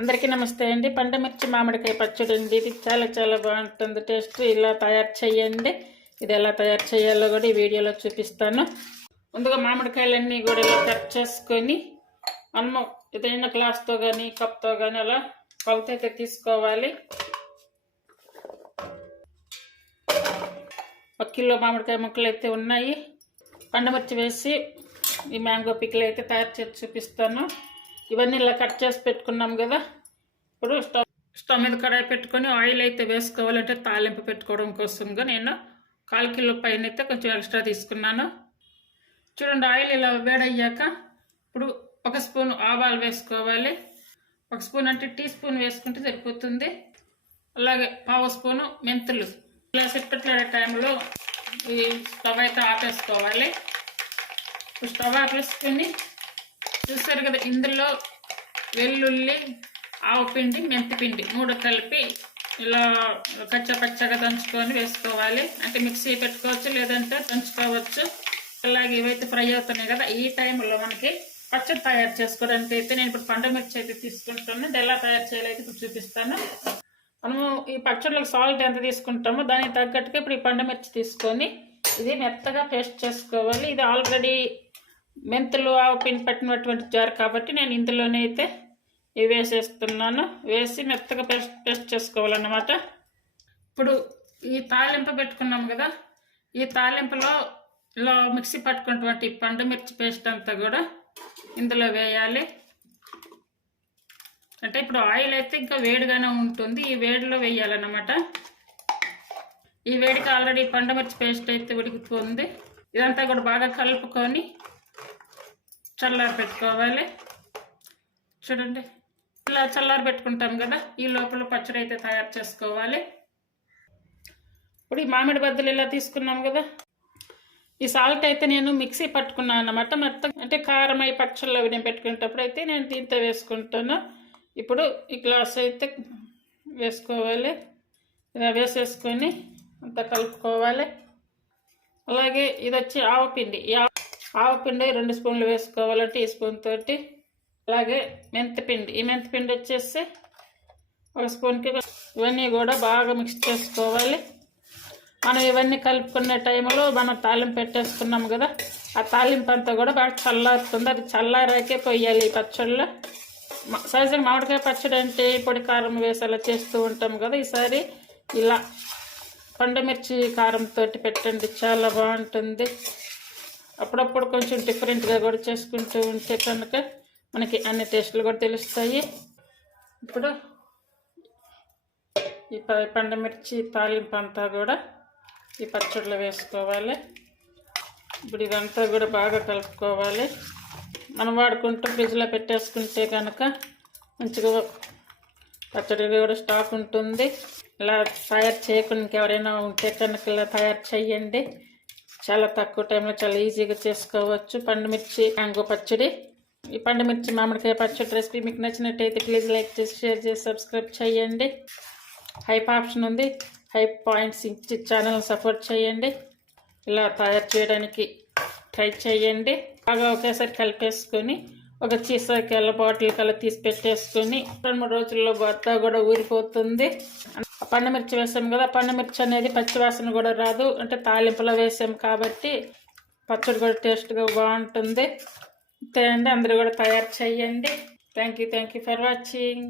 అందరికీ నమస్తే అండి. పండుమిర్చి మామిడికాయ పచ్చడి అండి. ఇది చాలా చాలా బాగుంటుంది టేస్ట్. ఇలా తయారు చేయండి. ఇది ఎలా తయారు చేయాలో కూడా ఈ వీడియోలో చూపిస్తాను. ముందుగా మామిడికాయలన్నీ కూడా ఇలా కట్ చేసుకొని మనము ఏదైనా గ్లాస్తో కానీ కప్తో కానీ అలా కొలత అయితే తీసుకోవాలి. 1 కిలో మామిడికాయ ముక్కలు అయితే ఉన్నాయి. పండుమిర్చి వేసి ఈ మ్యాంగో పికిల్ అయితే తయారు చేసి చూపిస్తాను. ఇవన్నీ ఇలా కట్ చేసి పెట్టుకున్నాం కదా. ఇప్పుడు స్టవ్ మీద కడాయి పెట్టుకొని ఆయిల్ అయితే వేసుకోవాలంటే తాలింపు పెట్టుకోవడం కోసంగా నేను 1/4 కిలో పైన అయితే కొంచెం ఎక్స్ట్రా తీసుకున్నాను. చూడండి, ఆయిల్ ఇలా వేడయ్యాక ఇప్పుడు 1 స్పూన్ ఆవాలు వేసుకోవాలి. 1 స్పూన్ అంటే టీ స్పూన్ వేసుకుంటే సరిపోతుంది. అలాగే 1/2 స్పూను మెంతులు. ఇలా సెప్పట్లాడే టైంలో ఈ స్టవ్ అయితే ఆపేసుకోవాలి. స్టవ్ ఆపేసుకొని చూసారు కదా, ఇందులో వెల్లుల్లి, ఆవుపిండి, మెంతిపిండి 3 కలిపి ఇలా కచ్చపచ్చగా దంచుకొని వేసుకోవాలి. అంటే మిక్సీ పెట్టుకోవచ్చు, లేదంటే దంచుకోవచ్చు. అలాగే ఇవైతే ఫ్రై అవుతున్నాయి కదా, ఈ టైంలో మనకి పచ్చడి తయారు చేసుకోవడానికి అయితే నేను ఇప్పుడు పండుమిర్చి అయితే తీసుకుంటాను. ఇది ఎలా తయారు చేయాలైతే ఇప్పుడు చూపిస్తాను. మనము ఈ పచ్చడిలోకి సాల్ట్ ఎంత తీసుకుంటామో దానికి తగ్గట్టుగా ఇప్పుడు ఈ పండుమిర్చి తీసుకొని ఇది మెత్తగా పేస్ట్ చేసుకోవాలి. ఇది ఆల్రెడీ మెంతులు, ఆవు పిండి పట్టినటువంటి జార్ కాబట్టి నేను ఇందులోనే అయితే ఇవి వేసేస్తున్నాను. వేసి మెత్తగా పేస్ట్ చేసుకోవాలన్నమాట. ఇప్పుడు ఈ తాలింపు పెట్టుకున్నాం కదా, ఈ తాలింపులో ఇలా మిక్సీ పట్టుకున్నటువంటి పండుమిర్చి పేస్ట్ అంతా కూడా ఇందులో వేయాలి. అంటే ఇప్పుడు ఆయిల్ అయితే ఇంకా వేడిగానే ఉంటుంది, ఈ వేడిలో వేయాలన్నమాట. ఈ వేడికి ఆల్రెడీ పండుమిర్చి పేస్ట్ అయితే ఉడికిపోతుంది. ఇదంతా కూడా బాగా కలుపుకొని చల్లారి పెట్టుకోవాలి. చూడండి, ఇలా చల్లారి పెట్టుకుంటాం కదా, ఈ లోపల పచ్చడి అయితే తయారు చేసుకోవాలి. ఇప్పుడు ఈ మామిడి బద్దలు ఇలా తీసుకున్నాం కదా, ఈ సాల్ట్ అయితే నేను మిక్సీ పట్టుకున్నాను అన్నమాట. మొత్తం అంటే కారం అయి పచ్చళ్ళు అవి నేను పెట్టుకునేటప్పుడు అయితే నేను దీంతో వేసుకుంటాను. ఇప్పుడు ఈ గ్లాస్ అయితే వేసుకోవాలి. ఇలా వేసేసుకొని అంతా కలుపుకోవాలి. అలాగే ఇది వచ్చి ఆవపిండి. ఆవపిండి 2 స్పూన్లు వేసుకోవాలంటే ఈ స్పూన్ తోటి. అలాగే మెంతిపిండి, ఈ మెంతిపిండి వచ్చేసి 1 స్పూన్కి. ఇవన్నీ కూడా బాగా మిక్స్ చేసుకోవాలి. మనం ఇవన్నీ కలుపుకునే టైంలో మనం తాలింపు పెట్టేసుకున్నాం కదా, ఆ తాలింపు అంతా కూడా బాగా చల్లారుతుంది. అది చల్లారాకే పోయాలి ఈ పచ్చళ్ళలో. సహజంగా మామిడికాయ పచ్చడి అంటే పొడి కారం వేసి అలా చేస్తూ ఉంటాం కదా, ఈసారి ఇలా పండుమిర్చి కారంతో పెట్టండి, చాలా బాగుంటుంది. అప్పుడప్పుడు కొంచెం డిఫరెంట్గా కూడా చేసుకుంటూ ఉంటే కనుక మనకి అన్ని టేస్టులు కూడా తెలుస్తాయి. ఇప్పుడు ఈ పండుమిర్చి తాలింపు అంతా కూడా ఈ పచ్చడిలో వేసుకోవాలి. ఇప్పుడు ఇదంతా కూడా బాగా కలుపుకోవాలి. మనం వాడుకుంటూ ఫ్రిడ్జ్లో పెట్టేసుకుంటే కనుక మంచిగా పచ్చడి కూడా స్టాక్ ఉంటుంది. ఇలా తయారు చేయకుండా ఇంకెవరైనా ఉంటే కనుక ఇలా తయారు చేయండి. చాలా తక్కువ టైంలో చాలా ఈజీగా చేసుకోవచ్చు పండుమిర్చి మ్యాంగో పచ్చడి. ఈ పండుమిర్చి మామిడికాయ పచ్చడి రెసిపీ మీకు నచ్చినట్టయితే ప్లీజ్ లైక్ చేసి, షేర్ చేసి, సబ్స్క్రైబ్ చేయండి. హైప్ ఆప్షన్ ఉంది, హైప్ పాయింట్స్ ఇచ్చి ఛానల్ సపోర్ట్ చేయండి. ఇలా తయారు చేయడానికి ట్రై చేయండి. బాగా ఒకేసారి కలిపేసుకొని ఒక సీసాకాయల బాటిల్ కల్లా తీసి పెట్టేసుకొని 2-3 రోజుల్లో భర్త కూడా ఊరిపోతుంది. పండుమిర్చి వేసాం కదా, పండుమిర్చి అనేది పచ్చివాసన కూడా రాదు. అంటే తాలింపులో వేసాం కాబట్టి పచ్చడి కూడా టేస్ట్గా బాగుంటుంది. అంతే అండి, అందరూ కూడా తయారు చేయండి. Thank you for watching.